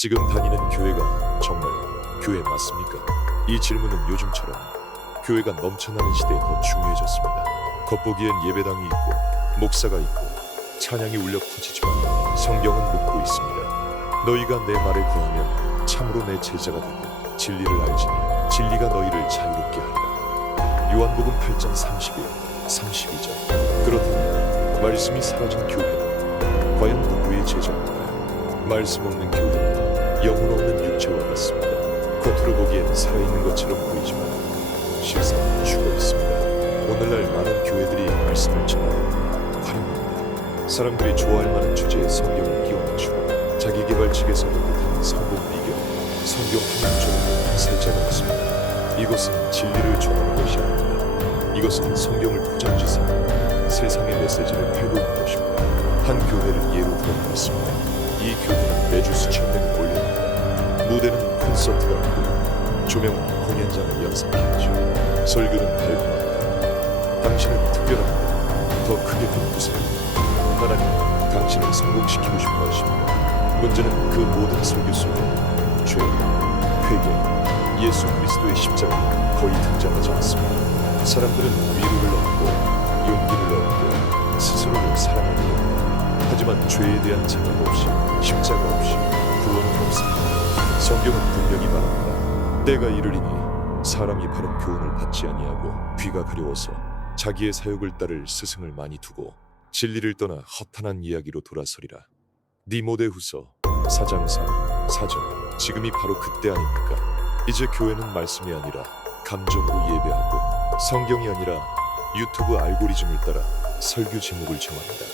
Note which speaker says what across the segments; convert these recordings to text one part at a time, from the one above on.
Speaker 1: 지금 다니는 교회가 정말 교회 맞습니까? 이 질문은 요즘처럼 교회가 넘쳐나는 시대에 더 중요해졌습니다. 겉보기엔 예배당이 있고 목사가 있고 찬양이 울려 퍼지지만 성경은 묻고 있습니다. 너희가 내 말에 거하면 참으로 내 제자가 되고 진리를 알지니 진리가 너희를 자유롭게 하리라. 요한복음 8장 31, 32절. 그렇다면 말씀이 사라진 교회는 과연 누구의 제자인가요? 말씀 없는 교회는 영혼 없는 육체와 같습니다. 겉으로 보기엔 살아있는 것처럼 보이지만 실상 죽어 있습니다. 오늘날 많은 교회들이 말씀을 전하고 활용합니다. 사람들이 좋아할 만한 주제에 성경을 끼워 맞추고 자기 개발 측에서도 못하는 성공 비결, 성경 한문조를 살짝 넣습니다. 이것은 진리를 전하는 것이 아닙니다. 이것은 성경을 포장지사 세상의 메시지를 팔고 있는 것입니다. 한 교회를 예로 들어 보겠습니다. 이 교회는 매주 수천 명을 올립니다. 무대는 콘서트가 아니고 조명은 공연장을 연상해야죠. 설교는 달콤합니다. 당신은 특별합니다. 더 크게 꿈꾸세요. 하나님, 당신을 성공시키고 싶어 하십니다. 문제는 그 모든 설교 속에 죄, 회개, 예수 그리스도의 십자가 거의 등장하지 않습니다. 사람들은 위로를 얻고 용기를 얻고 스스로를 됩니다. 하지만 죄에 대한 자각 없이 십자가 없이 구원은 없습니다. 성경은 분명히 말합니다. 때가 이르리니 사람이 바른 교훈을 받지 아니하고 귀가 가려워서 자기의 사욕을 따를 스승을 많이 두고 진리를 떠나 허탄한 이야기로 돌아서리라. 니모데후서 4장 3, 4절 지금이 바로 그때 아닙니까? 이제 교회는 말씀이 아니라 감정으로 예배하고 성경이 아니라 유튜브 알고리즘을 따라 설교 제목을 정합니다.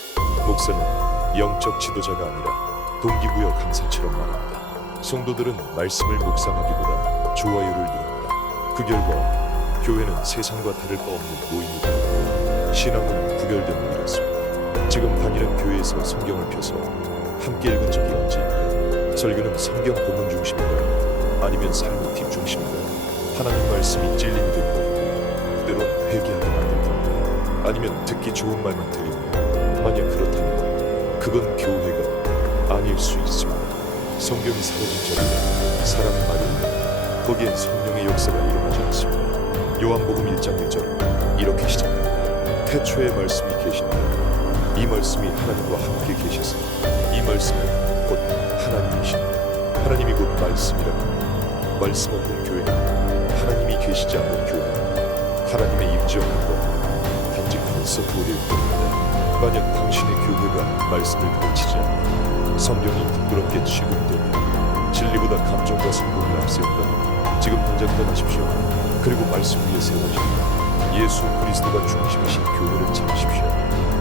Speaker 1: 목사는 영적 지도자가 아니라 동기부여 강사처럼 말합니다. 성도들은 말씀을 묵상하기보다 좋아요를 누릅니다. 그 결과 교회는 세상과 다를 바 없는 모임이 되고 신앙은 구별되는 일이었습니다. 지금 다니는 교회에서 성경을 펴서 함께 읽은 적이 언제인가요? 설교는 성경 본문 중심인가요? 아니면 삶의 뒷 중심인가요? 하나님 말씀이 찔림이 되고 때론 회개하게 만들던가요? 아니면 듣기 좋은 말만 들리나요? 만약 그렇다면 그건 교회가 아닐 수 있습니다. 성경이 사라진 자리는 사람의 말입니다. 거기엔 성령의 역사가 일어나지 않습니다. 요한복음 1장 1절은 이렇게 시작합니다. 태초에 말씀이 계신다. 이 말씀이 하나님과 함께 계셔서 이 말씀은 곧 하나님이신다. 하나님이 곧 말씀이라면 말씀 없는 교회는 하나님이 계시지 않는 교회는 하나님의 입지와 한번 단지 콘서트홀일 뿐입니다. 만약 당신의 교회가 말씀을 가르치지 않고 성경이 부끄럽게 취급되며 진리보다 감정과 성공을 앞세운다면 지금 당장 떠나십시오. 그리고 말씀 위에 세워지고 예수 그리스도가 중심이신 교회를 찾으십시오.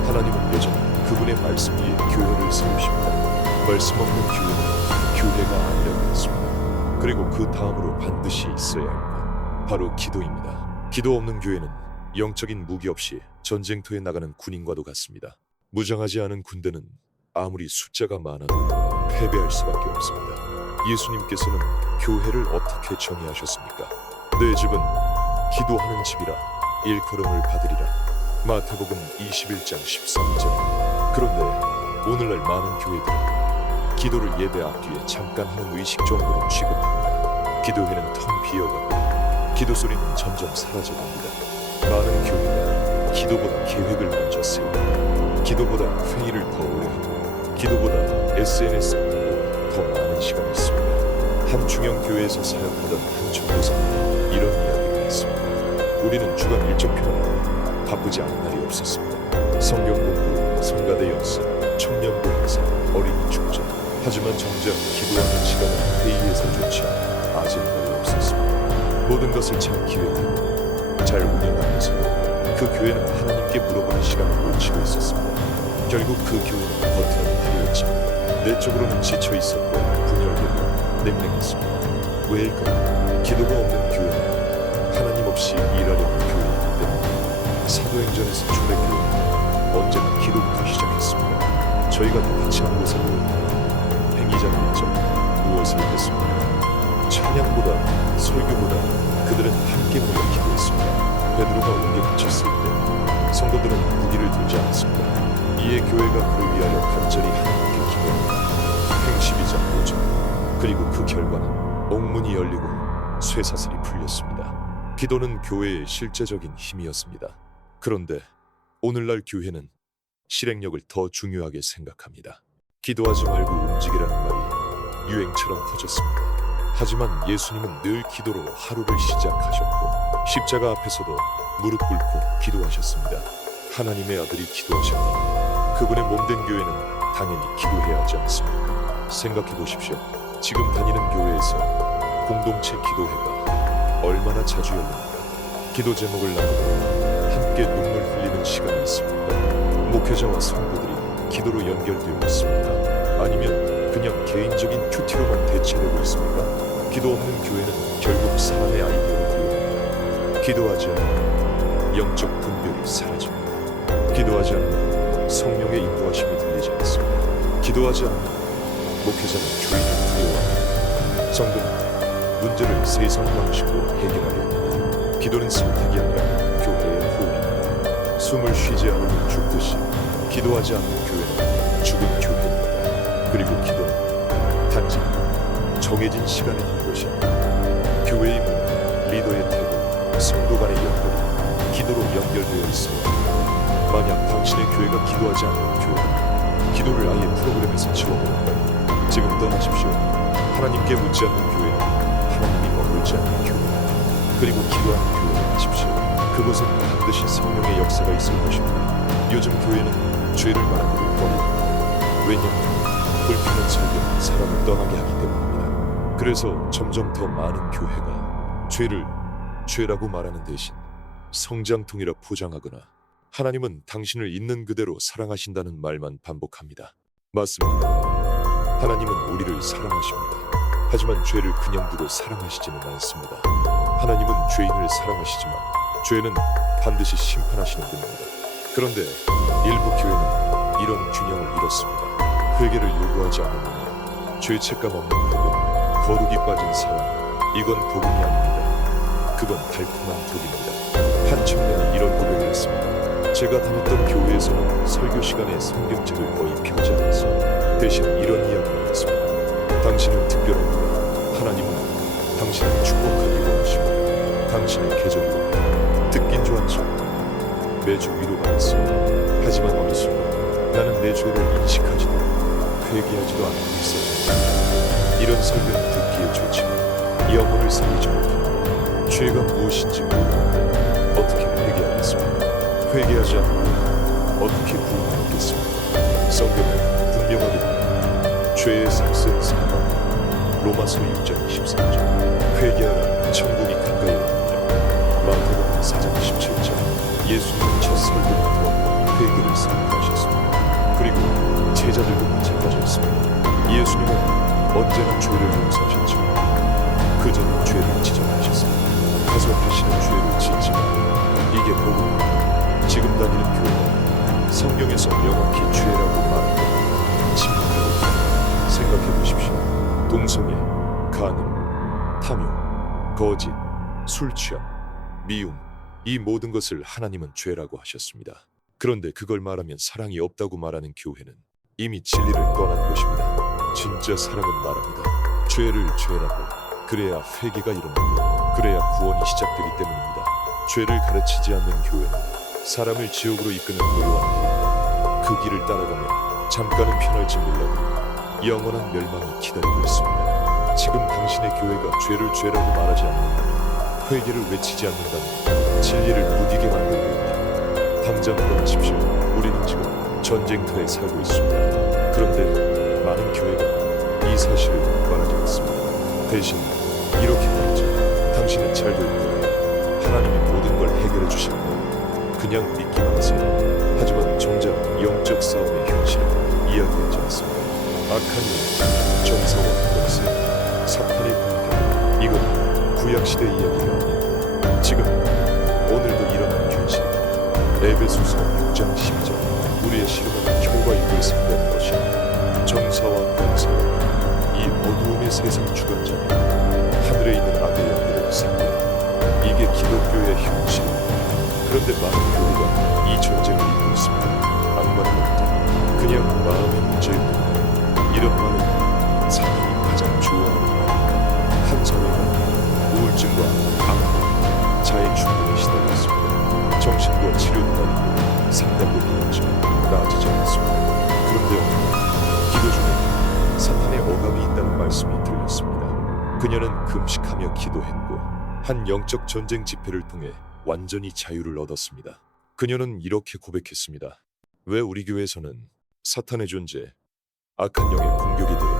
Speaker 1: 하나님은 여전히 그분의 말씀 위에 교회를 세우십니다. 말씀 없는 교회는 교회가 아니라고 했습니다. 그리고 그 다음으로 반드시 있어야 할 것, 바로 기도입니다. 기도 없는 교회는 영적인 무기 없이 전쟁터에 나가는 군인과도 같습니다. 무장하지 않은 군대는 아무리 숫자가 많아도 패배할 수밖에 없습니다. 예수님께서는 교회를 어떻게 정의하셨습니까? 내 집은 기도하는 집이라 일컬음을 받으리라. 마태복음 21장 13절. 그런데 오늘날 많은 교회들은 기도를 예배 앞뒤에 잠깐 하는 의식 정도로 취급합니다. 기도회는 텅 비어가고 기도 소리는 점점 사라져갑니다. 많은 교회가 기도보다 계획을 먼저 세우고 기도보다 회의를 더 오래 하고 기도보다 SNS 공부에 더 많은 시간을 씁니다. 한 중형 교회에서 사역하던 한 전도사는 이런 이야기를 했습니다. 우리는 주간 일정표는 바쁘지 않은 날이 없었습니다. 성경 공부, 성가대 연습, 청년부 행사, 어린이 축제. 하지만 정작 기도하는 시간은 회의에서조차 아질 날이 없었습니다. 모든 것을 잘 기획하고 잘 운영하면서도 그 교회는 하나님께 물어보는 시간을 놓치고 있었습니다. 결국 그 교회는 하루였지만 내적으로는 지쳐 있었고 분열되고 냉랭했습니다. 왜일까요? 기도가 없는 교회는 하나님 없이 일하려는 교회이기 때문에 사도행전에서 초대교회는 언제나 기도부터 시작했습니다. 저희가 다 같이 한 곳에 모였다. 행위장 일정 무엇을 했습니까? 찬양보다 설교보다 그들은 함께 모여 기도했습니다. 베드로가 옮겨 붙였을 때 성도들은 무기를 들지 않았습니다. 이에 교회가 그를 위하여 간절히 기도합니다. 행십이장 5절 그리고 그 결과는 옥문이 열리고 쇠사슬이 풀렸습니다. 기도는 교회의 실제적인 힘이었습니다. 그런데 오늘날 교회는 실행력을 더 중요하게 생각합니다. 기도하지 말고 움직이라는 말이 유행처럼 퍼졌습니다. 하지만 예수님은 늘 기도로 하루를 시작하셨고 십자가 앞에서도 무릎 꿇고 기도하셨습니다. 하나님의 아들이 기도하셨다. 그분의 몸된 교회는 당연히 기도해야 하지 않습니까? 생각해 보십시오. 지금 다니는 교회에서 공동체 기도회가 얼마나 자주 열립니까? 기도 제목을 나누고 함께 눈물 흘리는 시간이 있습니까? 목회자와 성도들이 기도로 연결되어 있습니까? 아니면 그냥 개인적인 큐티로만 대체되고 있습니까? 기도 없는 교회는 결국 사람의 구현됩니다. 기도하지 않으면 영적 분별이 사라집니다. 기도하지 않으면 성령의 인도하심이 들리지 않습니다. 기도하지 않으면 목회자는 교인을 두려워합니다. 성도는 문제를 세상 방식으로 해결하려 합니다. 기도는 선택이 아니라 교회의 호흡입니다. 숨을 쉬지 않으면 죽듯이 기도하지 않는 교회는 죽은 교회입니다. 그리고 기도는 단지 정해진 시간에 하는 것이 아닙니다. 교회의 문, 리더의 태도, 성도 간의 연결이 기도로 연결되어 있습니다. 만약 당신의 교회가 기도하지 않는 교회는 기도를 아예 프로그램에서 지워버린다면 지금 떠나십시오. 하나님께 묻지 않는 교회는 하나님이 머물지 않는 교회 그리고 기도하는 교회를 가십시오. 그곳은 반드시 성령의 역사가 있을 것입니다. 요즘 교회는 죄를 말하기를 꺼립니다. 왜냐하면 불편한 설교는 사람을 떠나게 하기 때문입니다. 그래서 점점 더 많은 교회가 죄를 죄라고 말하는 대신 성장통이라 포장하거나 하나님은 당신을 있는 그대로 사랑하신다는 말만 반복합니다. 맞습니다. 하나님은 우리를 사랑하십니다. 하지만 죄를 그냥 두고 사랑하시지는 않습니다. 하나님은 죄인을 사랑하시지만 죄는 반드시 심판하시는 분입니다. 그런데 일부 교회는 이런 균형을 잃었습니다. 회개를 요구하지 않으니 죄책감 없는 복음, 거룩이 빠진 사랑, 이건 복음이 아닙니다. 그건 달콤한 독입니다. 한참 전에 이런 고백을 했습니다. 제가 다녔던 교회에서는 설교 시간에 성경책을 거의 펴지 않았습니다. 대신 이런 이야기를 했습니다. 당신은 특별합니다. 하나님은 당신을 축복하기 원하십니다. 당신의 계절로 좋았지만 매주 위로받았습니다. 하지만 어느 순간 나는 내 죄를 인식하지도 회개하지도 않고 있었다. 이런 설교는 듣기에 좋지만 영혼을 살리지 못합니다. 죄가 무엇인지 모르는데 어떻게 회개하겠습니까? 회개하지 않으면 어떻게 구원을 얻겠습니까? 성경은 분명하게. 죄의 삭은 사망 로마서 6장 13절 회개하라 천국이 가까이 왔느니라 마태복음 4장 17절 예수님은 첫 통해 회개를 선포하셨습니다. 그리고 제자들도 마찬가지였습니다. 예수님은 언제나 죄를 용서하셨지만 그 전에 죄를 지적하셨습니다. 가서 다시는 죄를 짓지 마. 이게 복음입니다. 지금 다니는 교회가 성경에서 명확히 죄라고 말하고 침묵하고 생각해 보십시오. 동성애, 간음, 탐욕, 거짓, 술 취함, 미움 이 모든 것을 하나님은 죄라고 하셨습니다. 그런데 그걸 말하면 사랑이 없다고 말하는 교회는 이미 진리를 떠난 것입니다. 진짜 사랑은 말합니다. 죄를 죄라고 그래야 회개가 일어나고 그래야 구원이 시작되기 때문입니다. 죄를 가르치지 않는 교회는 사람을 지옥으로 이끄는 고요한 길입니다. 그 길을 따라가면 잠깐은 편할지 몰라도 영원한 멸망이 기다리고 있습니다. 지금 당신의 교회가 죄를 죄라고 말하지 않는다면 회개를 외치지 않는다면 진리를 무디게 만들고 있다. 당장 떠나십시오. 우리는 지금 전쟁터에 살고 있습니다. 그런데 많은 교회가 이 사실을 말하지 않습니다. 대신 이렇게 말하죠. 당신은 잘 될 거예요. 하나님이 모든 걸 해결해 주실 거예요. 그냥 믿기만 하세요. 하지만 정작 영적 싸움의 현실은 이야기하지 않습니다. 악한 일, 정사와 권세, 사탄의 공격 이건 구약시대 이야기가 아닙니다. 지금 오늘도 일어나는 현실입니다. 에베소서 6장 12절 우리의 시름은 혈과 육을 상대하는 것이 정사와 권세 이 어두움의 세상 주관자는 하늘에 있는 악의 영들을 상대하는 이게 기독교의 현실입니다. 그런데 많은 교회가 이 전쟁을 이끌고 있습니다. 악마는 없다. 그냥 마음의 문제일 뿐. 이런 말은 사탄이 가장 좋아하는 말입니다. 한 사회가 우울증과 악마, 자의 충분히 시달려 있습니다. 정신과 치료도 아니고 상담도 받았지만 나아지지 않았습니다. 그런데 어느 기도 중에 사탄의 억압이 있다는 말씀이 들렸습니다. 그녀는 금식하며 기도했고 한 영적 전쟁 집회를 통해 완전히 자유를 얻었습니다. 그녀는 이렇게 고백했습니다. 왜 우리 교회에서는 사탄의 존재, 악한 영의 공격에 대해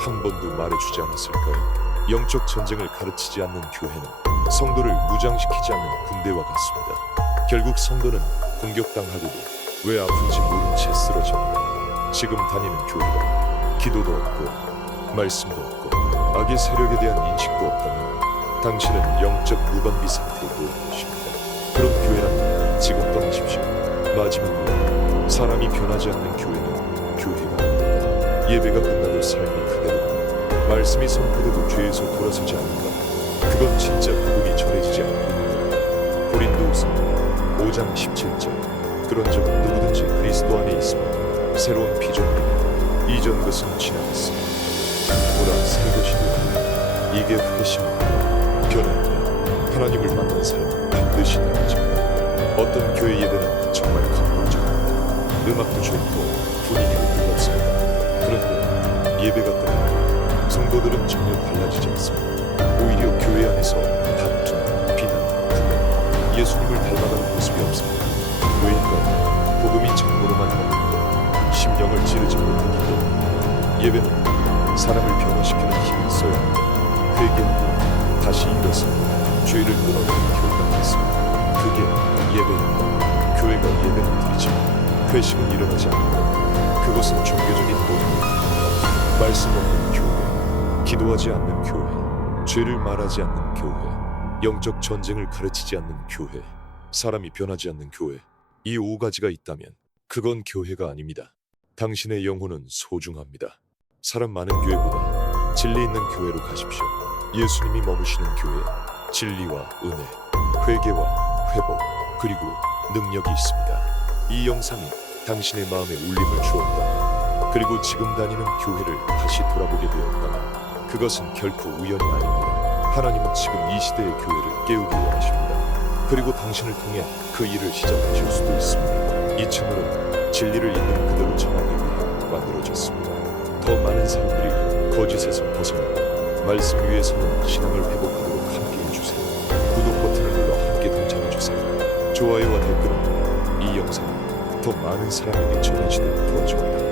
Speaker 1: 한 번도 말해주지 않았을까요? 영적 전쟁을 가르치지 않는 교회는 성도를 무장시키지 않는 군대와 같습니다. 결국 성도는 공격당하고도 왜 아픈지 모른 채 쓰러집니다. 지금 다니는 교회가 기도도 없고 말씀도 없고 악의 세력에 대한 인식도 없다면 당신은 영적 무방비 상태에 놓인 것입니다. 마지막으로 사람이 변하지 않는 교회는 교회가 아닙니다. 예배가 끝나도 삶이 그대로라면 말씀이 선포돼도 죄에서 돌아서지 않는가 그건 진짜 복음이 전해지지 겁니다. 고린도후서 5장 17절 그런 적은 누구든지 그리스도 안에 있으면 새로운 피조물입니다. 이전 것은 지나갔습니다. 보라 새 것이 되었다. 이게 흑심입니다. 변화입니다. 하나님을 만난 삶은 반드시 다르죠. 어떤 교회 예배는 정말 감동적입니다. 음악도 좋고 분위기도 뜨겁습니다. 그런데 예배가 끝나고 성도들은 전혀 달라지지 않습니다. 오히려 교회 안에서 다툼, 비난, 불만, 예수님을 닮아가는 모습이 없습니다. 왜일까요? 복음이 정보로만 나오고 심령을 찌르지 못하기 때문에 예배는 사람을 변화시키는 힘을 써야 합니다. 회개하고 다시 일어서 죄를 끊어내는 교회가 있습니다. 그게 예배입니다. 교회가 예배는 드리지만 회심은 일어나지 않는다. 그것은 종교적인 모임입니다. 말씀 없는 교회, 기도하지 않는 교회, 죄를 말하지 않는 교회, 영적 전쟁을 가르치지 않는 교회, 사람이 변하지 않는 교회. 이 오 가지가 있다면 그건 교회가 아닙니다. 당신의 영혼은 소중합니다. 사람 많은 교회보다 진리 있는 교회로 가십시오. 예수님이 머무시는 교회, 진리와 은혜, 회개와 회복, 그리고 능력이 있습니다. 이 영상이 당신의 마음에 울림을 주었다면, 그리고 지금 다니는 교회를 다시 돌아보게 되었다면, 그것은 결코 우연이 아닙니다. 하나님은 지금 이 시대의 교회를 깨우기 원하십니다. 그리고 당신을 통해 그 일을 시작하실 수도 있습니다. 이 채널은 진리를 있는 그대로 전하기 위해 만들어졌습니다. 더 많은 사람들이 거짓에서 벗어나고 말씀 위에 서는 신앙을 회복 좋아요와 댓글은 이 영상이 더 많은 사람에게 전해지도록 도와줍니다.